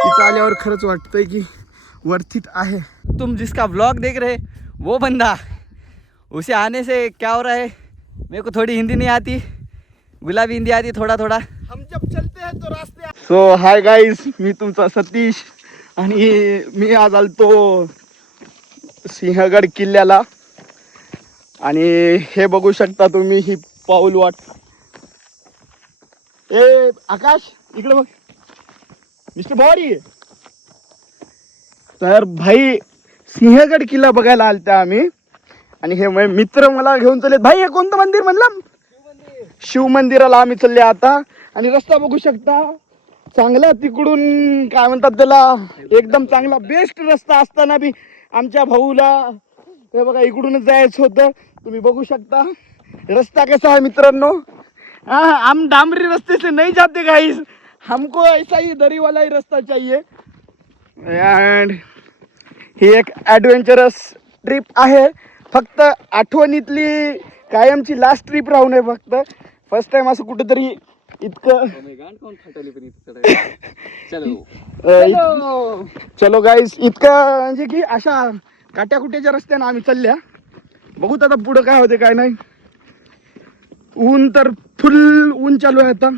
इथं आल्यावर खरंच वाटतंय की वर्थ इट आहे. तुम जिसका व्लॉग देख रहे वो बंदा, उसे आने से क्या हो रहा है, मेरे को थोड़ी हिंदी नहीं आती, गुलाबी हिंदी आती थोड़ा थोड़ा. हम जब चलते हैं तो रास्ते. सो हाय गाईज, मी तुमचा सतीश आणि मी आज आलतो सिंहगड किल्ल्याला. आणि हे बघू शकता तुम्ही ही पाऊल वाट. ए आकाश इकडे बघ, मिस्टर बॉडी. तर भाई सिंहगड किल्ला बघायला आलता आम्ही. आणि हे मित्र मला घेऊन चले. भाई हे कोणतं मंदिर म्हणलं? शिव मंदिराला आम्ही चालले आता. आणि रस्ता बघू शकता चांगला, तिकडून काय म्हणतात त्याला, एकदम चांगला बेस्ट रस्ता असताना बी आमच्या भाऊला हे बघा इकडूनच जायचं होतं. तुम्ही बघू शकता रास्ता कैसा है मित्रांनो. हाँ, हम डामरी रास्ते से नहीं जाते गाइस, हमको ऐसा ही दरी वाला ही रास्ता चाहिए. अँड ही एक ॲडव्हेंचरस ट्रिप आहे. फक्त आठवणीतली कायमची लास्ट ट्रिप राहू नये. फक्त फर्स्ट टाइम असं कुठेतरी इतकं. चलो गाईस, इतकं म्हणजे की अशा काट्याकुट्याच्या रस्त्यानं आम्ही चालल्या. बघूत आता पुढं काय होते काय नाही. ऊन तर फुल ऊन चालू आहे आता.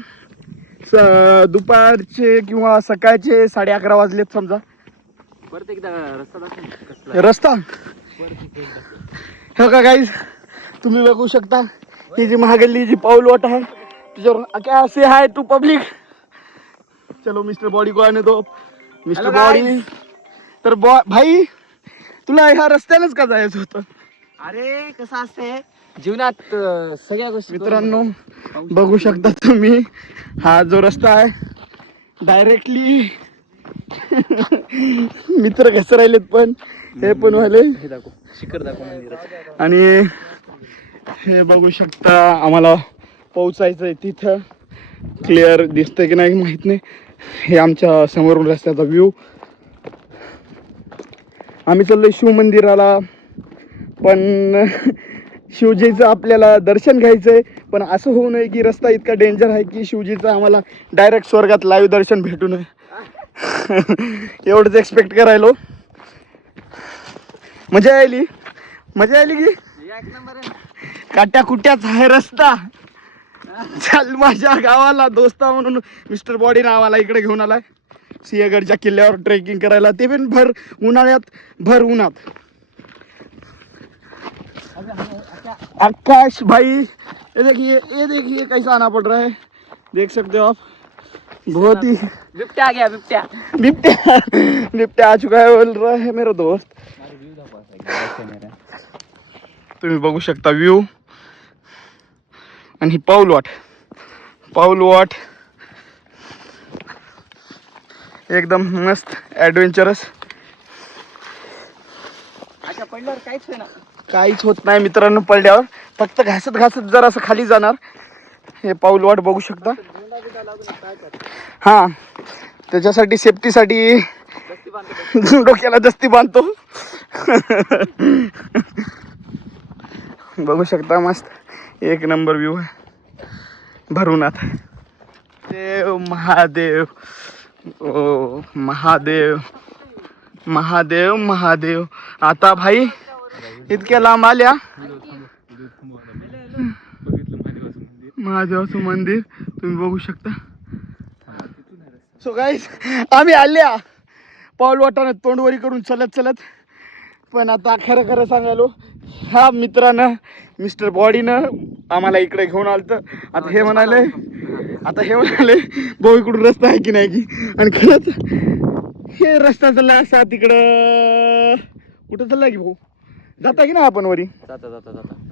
दुपारचे किंवा सकाळचे 11:30 वाजलेत समजा. रस्ता हो का गाईज, तुम्ही बघू शकता ही जी महागल्ली जी पाऊल वाट आहे त्याच्यावर क्या से हाय टू पब्लिक. चलो मिस्टर बॉडी को आने दो. मिस्टर बॉडी तर भाई तुला ह्या रस्त्यानेच का जायचं होतं? अरे कसं असते जीवनात सगळ्या गोष्टी. मित्रांनो बघू शकता तुम्ही हा जो रस्ता आहे डायरेक्टली मित्र कसं राहिलेत पण हे पण व्हायले. शिखर दाखव मंदिराचं. आणि हे बघू शकता आम्हाला पोहोचायचं आहे तिथं. क्लिअर दिसतंय की नाही माहीत नाही. हे आमच्या समोरून रस्त्याचा व्ह्यू. आम्ही चाललोय शिव मंदिराला, पण शिवजीचं आपल्याला दर्शन घ्यायचंय. पण असं होऊ नये की रस्ता इतका डेंजर आहे की शिवजीचं आम्हाला डायरेक्ट स्वर्गात लाईव्ह दर्शन भेटू नये. एवढंच एक्सपेक्ट करायलो. मजा आली की काट्या कुट्याच आहे रस्ता. चल माझ्या गावाला दोस्ता म्हणून मिस्टर बॉडी आम्हाला इकडे घेऊन आलाय सिंहगडच्या किल्ल्यावर ट्रेकिंग करायला, ते पण भर उन्हाळ्यात, भर उन्हात. आकाश भाई ये देखिए कैसा आना पड़ रहा है, देख सकते हो आप. बहुत ही बिबट्या आ गया, बिबट्या आ चुका है बोल रहा है मेरा दोस्त. तुम्ही बघू शकता व्ह्यू. आणि ही पाऊल वाट एकदम मस्त ॲडव्हेंचरस. अच्छा पडल्यावर काहीच होत नाही मित्रांनो. पडल्यावर फक्त घासत जरासं खाली जाणार. हे पाऊल वाट बघू शकता. हां, त्याच्यासाठी सेफ्टीसाठी डोक्याला दस्ती बांधतो. बघू शकता मस्त एक नंबर व्ह्यू आहे भरूनाथ. देव महादेव, ओ महादेव महादेव महादेव. आता भाई इतक्या लांब आल्या. महादेवाचं मंदिर तुम्ही बघू शकता. सो गाईज आम्ही आल्या पाऊल वाटानं तोंडवरी करून चलत. पण आता खरं सांगायलो ह्या मित्रानं मिस्टर बॉडीनं आम्हाला इकडे घेऊन आलं. आता हे म्हणाले भाऊ इकडून रस्ता आहे की नाही की. आणि खरंच हे रस्ता चालला असा तिकडं कुठं चाललाय की भाऊ, जाता की ना आपण वरी जाता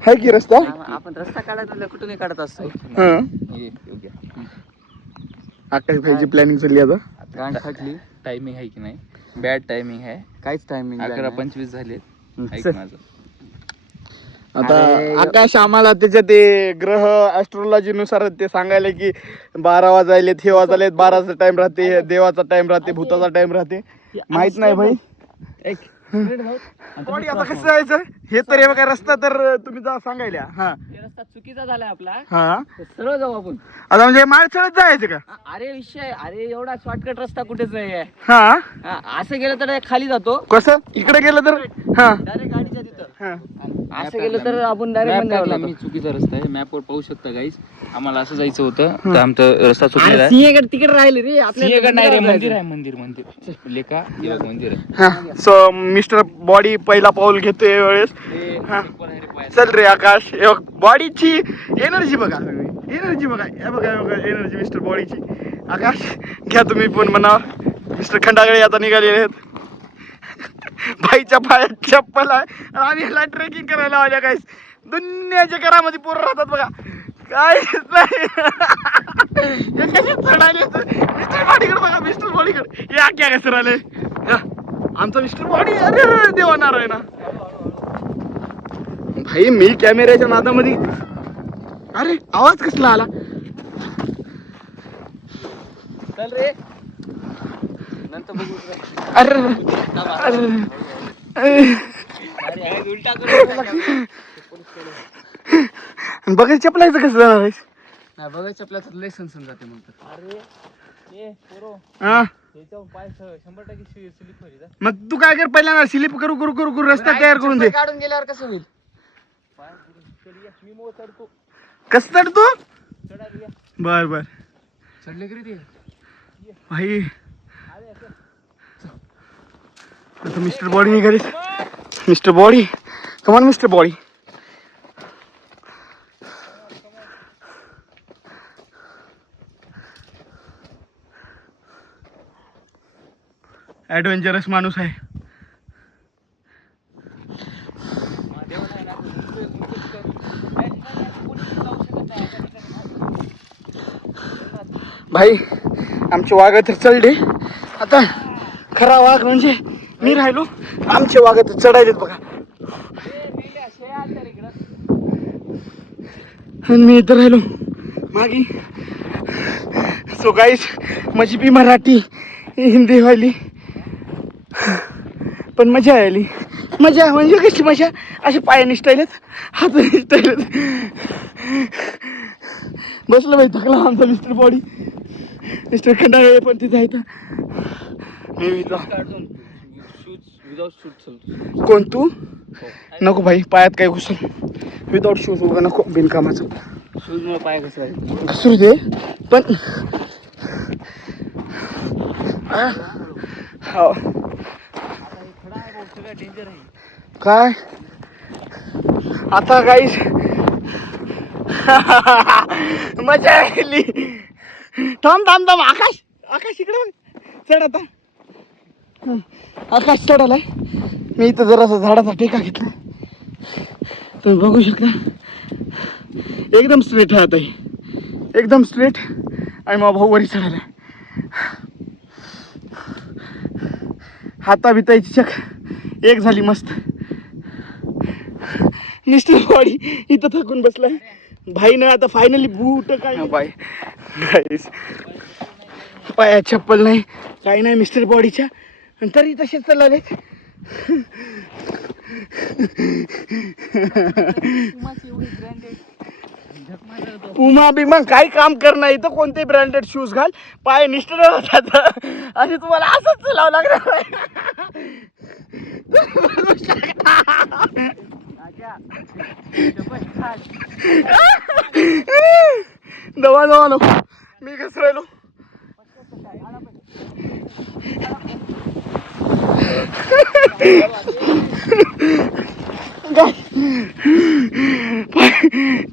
आहे की रस्ता. आपण रस्ता काढायला कुठून काढत असतो. आकाश भाईची प्लॅनिंग चालली आता. गांड फाटली. टायमिंग आहे की नाही, बॅड टायमिंग आहे. काहीच टायमिंग 11:25 झाले. आता आकाश आम्हाला त्याच्या ते ग्रह ऍस्ट्रोलॉजी नुसार ते सांगायला की 12 वाजायलेत, हे वाजायलेत, 12चा टाइम राहते, देवाचा टाइम राहते, भूताचा टाइम राहते. माहित नाही भाई. बॉडी आता कसं जायचं हे तर हे बघा रस्ता तर तुम्ही जा सांगायला. हा रस्ता चुकीचा झालाय आपला, हा सरळ जाऊ आपण. आता म्हणजे माळसळत जायचं का? अरे विषय, अरे एवढा शॉर्टकट रस्ता कुठेच नाही आहे. हा असं गेलं तर खाली जातो, कसं इकडे गेलं तर हा डायरेक्ट गाडीच्या तिथं. हा असं गेलं तर आपण डायरेक्ट मी चुकीचा रस्ता आहे, मॅपवर पाहू शकता गाईस. आम्हाला असं जायचं होतं तर आमचा रस्ता चुकलेला आहे. सिंहगड तिकडे राहिले रे सिंहगड नाही रे, मंदिर आहे, मंदिर लेखा मंदिर आहे. हा सो मिस्टर बॉडी पहिला पाऊल घेतोय वेळेस. हा. चल रे आकाश, बॉडीची एनर्जी बघा, एनर्जी बघा, हे बघा एनर्जी मिस्टर बॉडीची. आकाश घ्या तुम्ही पण मनावर. मिस्टर खंडागळे आता निघालेले आहेत. भाईच्या पायात चप्पल आहे आणि आम्ही ह्याला ट्रेकिंग करायला आल्या काय. दुनियाच्या घरामध्ये पोरं राहतात बघा, काय नाही. हे कसे चढायले मिस्टर बॉडीकडे बघा, मिस्टर बॉडीकडे या क्या कसं राहिले आमचा मिस्टर बॉडी. अरे देवाणार आहे ना भाई. मी कॅमेऱ्याच्या नादामध्ये, अरे आवाज कसला आला. चल रे, नंतर बघू. अरे उलटा करून बघा चपलायचं कसं जाणार आहेस. नाही बघायचं आपल्याला लय सनसन जाते म्हणतात. अरे ए पोरो, हा त्याच्यावर पाय 100% स्लिप होईल. मग तू काय कर, पहिल्यांदा स्लिप करू करू करू करू रस्ता तयार करून दे. काढून गेल्यावर कसं होईल. मी मो चढतो, कसं तर तू चढायला. बर बर चढले की रे ते. भाई. आता मिस्टर बॉडी निघाले. मिस्टर बॉडी, कमान मिस्टर बॉडी. ॲडव्हेंचरस माणूस आहे. भाई आमचे वाघ तर चढले. आता खरा वाघ म्हणजे मी राहिलो. आमचे वाघ तर चढायलेत बघा. आणि मी इथं राहिलो मागे. सो गाईस माझी बी मराठी हिंदी वाली, पण मजा आली. मजा म्हणजे कशी मजा, असे पाय निष्ठायलेत, हात निष्ठायलेत. बसलं बाई, थकला आमचा मिस्टर बॉडी. मिस्टर खंडागळे पण तिथे आहेत. कोण तू? नको भाई, पायात काय घुसल. विदाउट शूज वगैरे नको, बिनकामाचं. शूज मुळे पाय कसं आहे. घसरू दे पण. हो डेंजर आहे काय आता गाईस. मजा आली. थांब थांब थांब. आकाश, आकाश इकडे बघ. चढ आता. आकाश चढालाय. मी इथं जरासा झाडाचा टेका घेतला, तुम्ही बघू शकता. एकदम स्ट्रेट आहे आता ही, एकदम स्ट्रेट. आणि मग भाऊ वरी चढायला. हाता बितायची चक एक झाली मस्त. मिस्टर बॉडी इथं थकून बसलाय. भाईनं आता फायनली बूट काय पाय, पायात चप्पल नाही, काही नाही मिस्टर बॉडीच्या, आणि तरी तसेच चालले. उमा बिमा काही काम करणं, इथं कोणते ब्रँडेड शूज घाल, पाय निष्ठुर होतात आणि तुम्हाला असंच चालावं लागणार. दवा दवा नको, मी कसं राहिलो.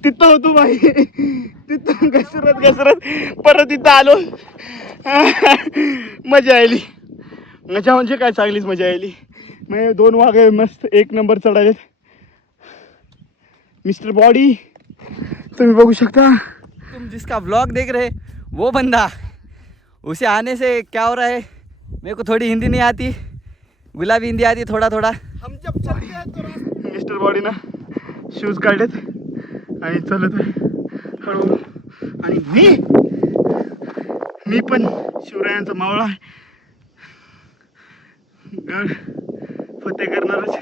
तिथं होतो बाई, तिथं घसरत घसरत परत इथं आलो. मजा आली. मजा म्हणजे काय, चांगलीच मजा आली. मग 2 वाघ मस्त एक नंबर चढायलेत. मिस्टर बॉडी तुम्ही बघू शकता. तुम जिसका व्लॉग देख रहे वो बंदा, उसे आने से क्या हो रहा है. मेरे को थोड़ी हिंदी नहीं आती, गुलाबी हिंदी आती थोड़ा थोड़ा. हम जब चलते हैं तो मिस्टर बॉडी ना शूज काढलेत आणि चलत आहे हळू. आणि मी पण शिवरायांचा मावळा आहे. गड फतेह करणारच.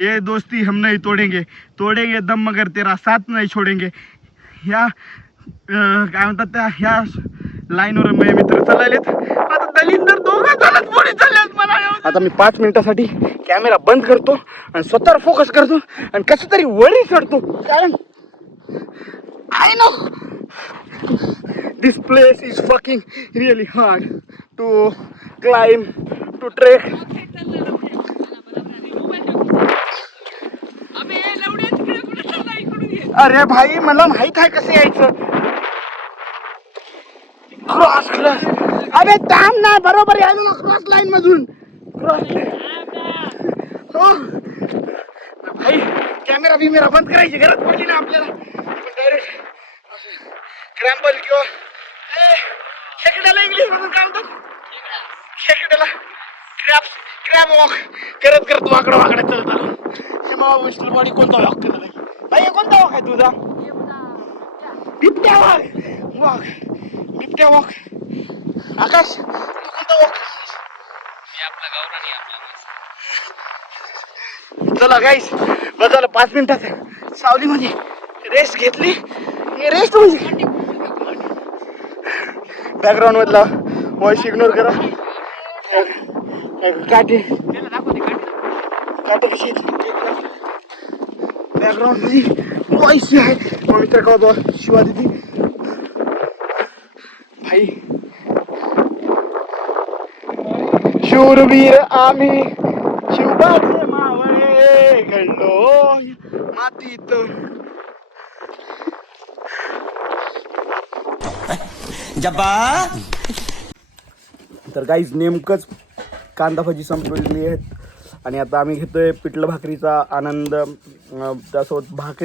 ये दोस्ती हम नहीं तोडेंगे, तोडेंगे दम मगर तेरा साथ नहीं छोडेंगे. ह्या काय म्हणतात त्या ह्या लाईनवर माझे मित्र चाललेत. आता दलिंदर दोघं चालत पुढे चाललेत. मला आता मी 5 मिनिटासाठी कॅमेरा बंद करतो आणि स्वतःवर फोकस करतो आणि कसं तरी वरी चढतो. कारण I know this place is fucking really hard to climb to trek. अरे भाई मला माहित आहे कसं यायचं. Cross cross. अरे थांब ना, बरोबर यायलो ना क्रॉस लाईन मधून. क्रॉस हो भाई, कॅमेरा बिमेरा बंद करायची गरज पडली ना आपल्याला. डायरेक्ट क्रॅम्पल किंवा खेकड्याला इंग्लिश मधून काय म्हणतात, खेकड्याला क्रॅब वॉक करत करत वाकडा वाकडा चलत आलो. हे मग विष्णू बॉडी कोणता वॉक करत आहे भाई? कोणता वॉक आहे तुझा? बिबट्या वॉक. वॉक बिबट्या वॉक. आकाश तू कोणता वॉक? चला गाईस, बस झालं 5 मिनिटात सावलीमध्ये रेस्ट घेतली. रेस्ट म्हणजे बॅकग्राऊंड मधला व्हॉइस इग्नोर करा. काटे काटे कशी बॅकग्राऊंड मध्ये व्हॉइस आहे. मग मित्र का होतो शिवा दिदी भाई. शूरवीर आम्ही शिवबाचे मावळे घडलो मातीत. तर गाईज नेमकंच कांदा भाजी संपलेली आहेत आणि आता आम्ही घेतोय पिठलं भाकरीचा आनंद. त्यासोबत भाकरी